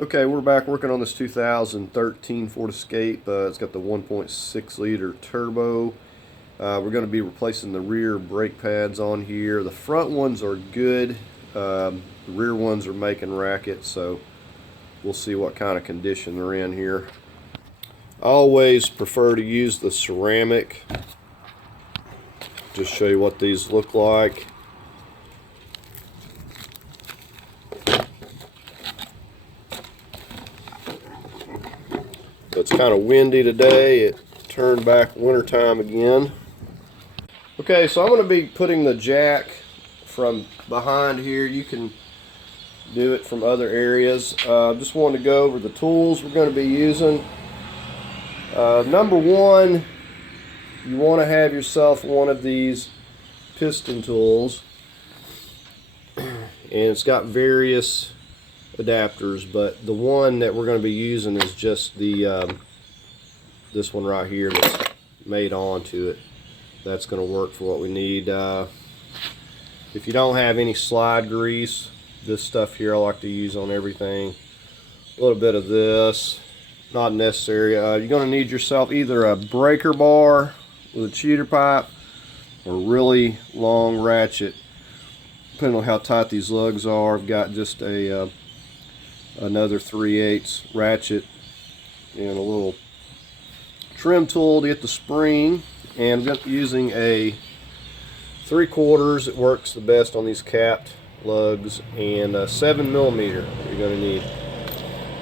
Okay, we're back working on this 2013 Ford Escape. It's got the 1.6 liter turbo. We're going to be replacing the rear brake pads on here. The front ones are good. The rear ones are making rackets, so we'll see what kind of condition they're in here. I always prefer to use the ceramic. Just show you what these look like. It's kind of windy today. It turned back wintertime again. Okay, so I'm going to be putting the jack from behind here. You can do it from other areas. Just wanted to go over the tools we're going to be using. Number one, you want to have yourself one of these piston tools, and it's got various adapters, but the one that we're going to be using is just the this one right here that's made onto it. That's going to work for what we need. If you don't have any slide grease, this stuff here I like to use on everything. A little bit of this, not necessary. You're going to need yourself either a breaker bar with a cheater pipe or a really long ratchet, depending on how tight these lugs are. I've got just a another 3/8 ratchet and a little trim tool to get the spring, and I'm using a 3/4. It works the best on these capped lugs, and a 7mm you're going to need.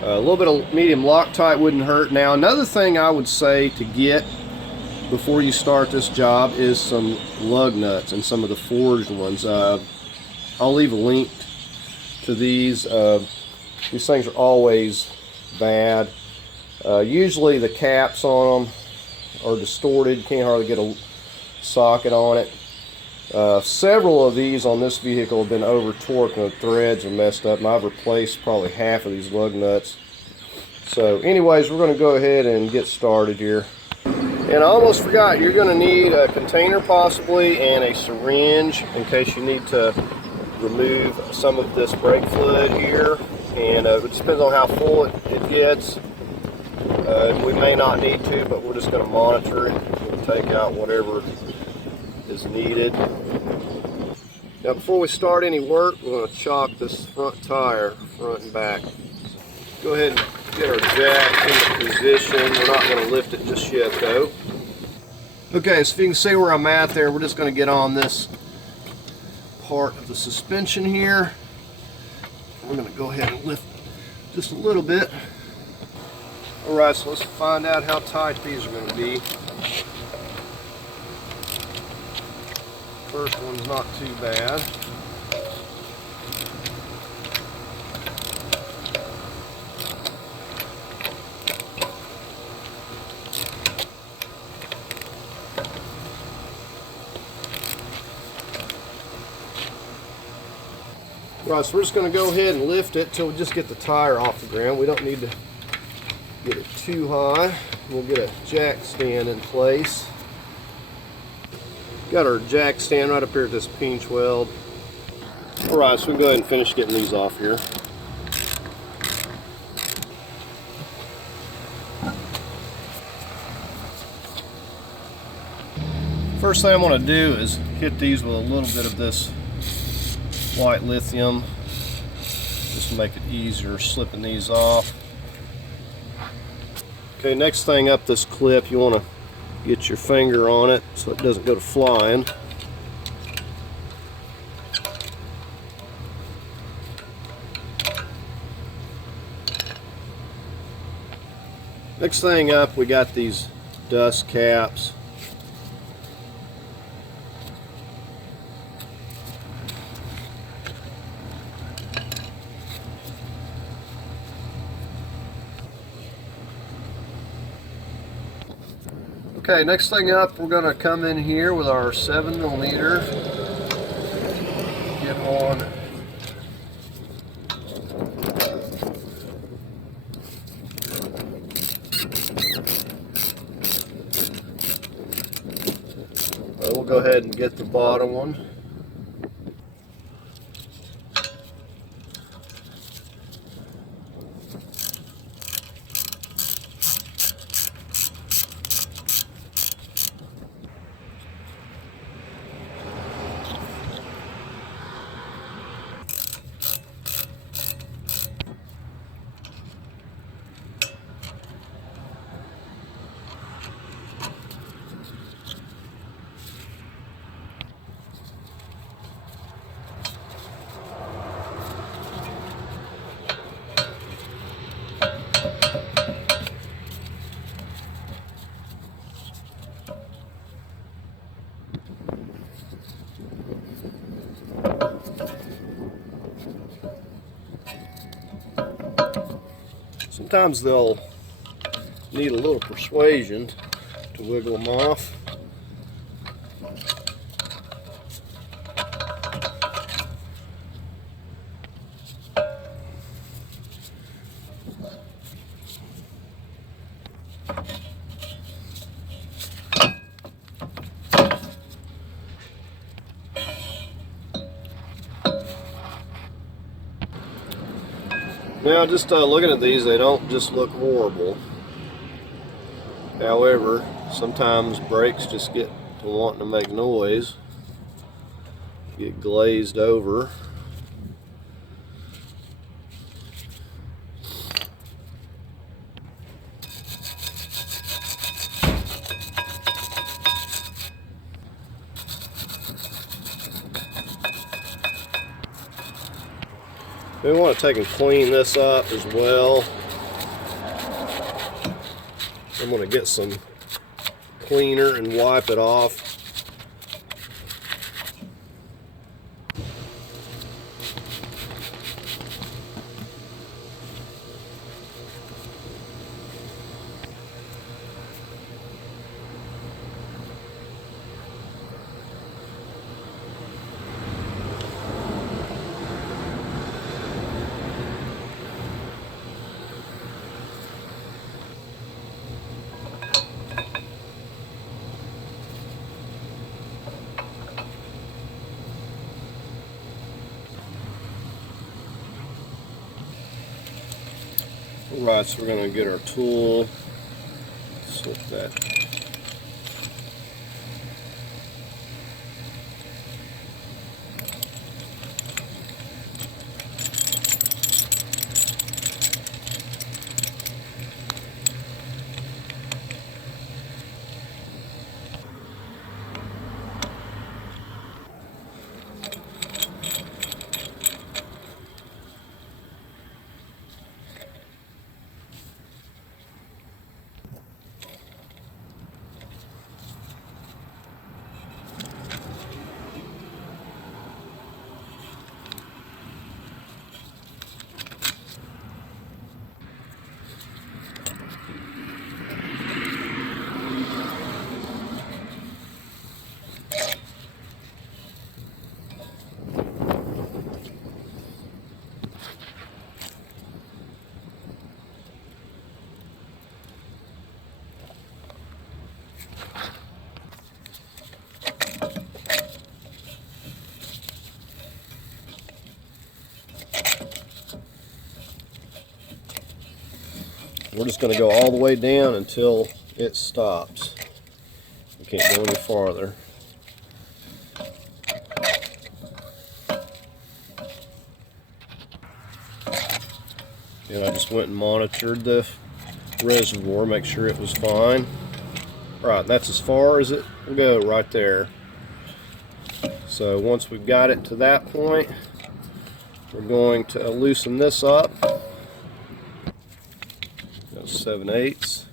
A little bit of medium Loctite wouldn't hurt. Now, another thing I would say to get before you start this job is some lug nuts, and some of the forged ones. I'll leave a link to these. These things are always bad. Usually the caps on them are distorted. Can't hardly get a socket on it. Several of these on this vehicle have been over torqued and the threads are messed up, and I've replaced probably half of these lug nuts. So anyways, we're going to go ahead and get started here. And I almost forgot, you're going to need a container possibly and a syringe in case you need to remove some of this brake fluid here. And it depends on how full it gets. We may not need to, but we're just going to monitor it and take out whatever is needed. Now, before we start any work, we're going to chock this front tire, front and back. Go ahead and get our jack into position. We're not going to lift it just yet, though. Okay, so if you can see where I'm at there, we're just going to get on this part of the suspension here. We're going to go ahead and lift just a little bit. Alright, so let's find out how tight these are going to be. First one's not too bad. Right, so we're just going to go ahead and lift it till we just get the tire off the ground. We don't need to get it too high. We'll get a jack stand in place. Got our jack stand right up here at this pinch weld. Alright, so we can go ahead and finish getting these off here. First thing I'm going to do is hit these with a little bit of this white lithium, just to make it easier slipping these off. Okay, next thing up this clip, you want to get your finger on it so it doesn't go to flying. Next thing up, we got these dust caps. Okay, next thing up, we're going to come in here with our 7mm, get on we'll go ahead and get the bottom one. Sometimes they'll need a little persuasion to wiggle them off. Now, just looking at these, they don't just look horrible. However, sometimes brakes just get to wanting to make noise, get glazed over. We want to take and clean this up as well. I'm going to get some cleaner and wipe it off. Alright, so we're going to get our tool, slip that. We're just going to go all the way down until it stops. We can't go any farther. And I just went and monitored the reservoir, make sure it was fine. Right, that's as far as it will go right there. So once we've got it to that point, we're going to loosen this up. 7/8.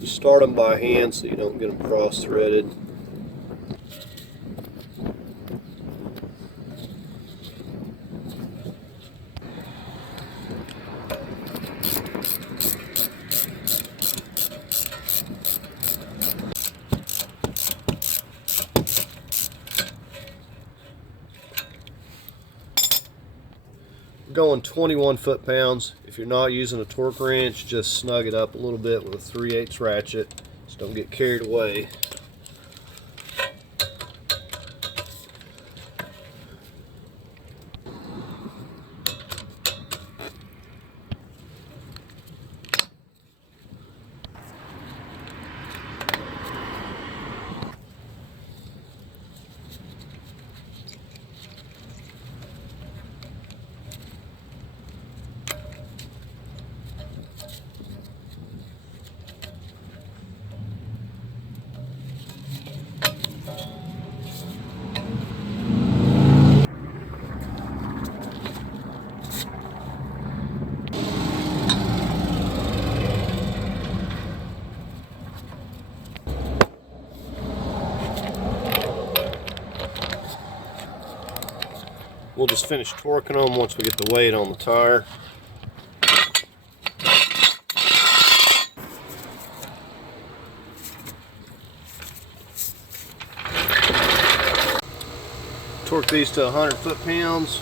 You start them by hand so you don't get them cross-threaded. going 21 foot-pounds. If you're not using a torque wrench, just snug it up a little bit with a 3/8 ratchet. Just don't get carried away. We'll just finish torquing them once we get the weight on the tire. Torque these to 100 foot-pounds.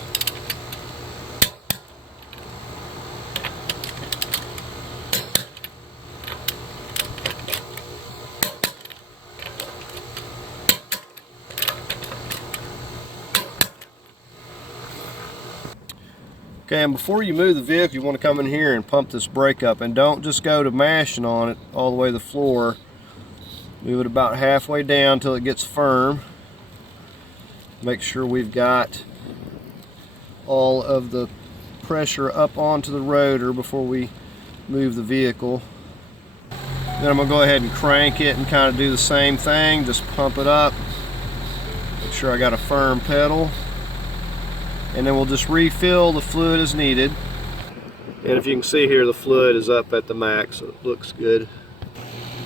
Okay, and before you move the vehicle, you want to come in here and pump this brake up, and don't just go to mashing on it all the way to the floor. Move it about halfway down till it gets firm. Make sure we've got all of the pressure up onto the rotor before we move the vehicle. Then I'm going to go ahead and crank it and kind of do the same thing, just pump it up. Make sure I got a firm pedal. And then we'll just refill the fluid as needed. And if you can see here, the fluid is up at the max, so it looks good.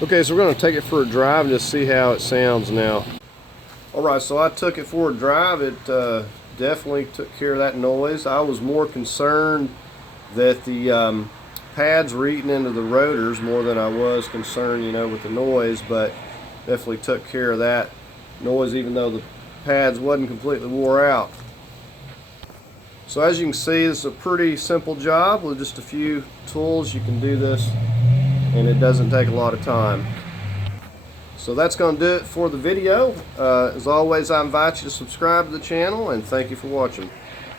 Okay, so we're going to take it for a drive and just see how it sounds now. Alright, so I took it for a drive. It definitely took care of that noise. I was more concerned that the pads were eating into the rotors more than I was concerned, you know, with the noise, but definitely took care of that noise even though the pads wasn't completely wore out. So as you can see, this is a pretty simple job with just a few tools. You can do this and it doesn't take a lot of time. So that's going to do it for the video. As always, I invite you to subscribe to the channel and thank you for watching.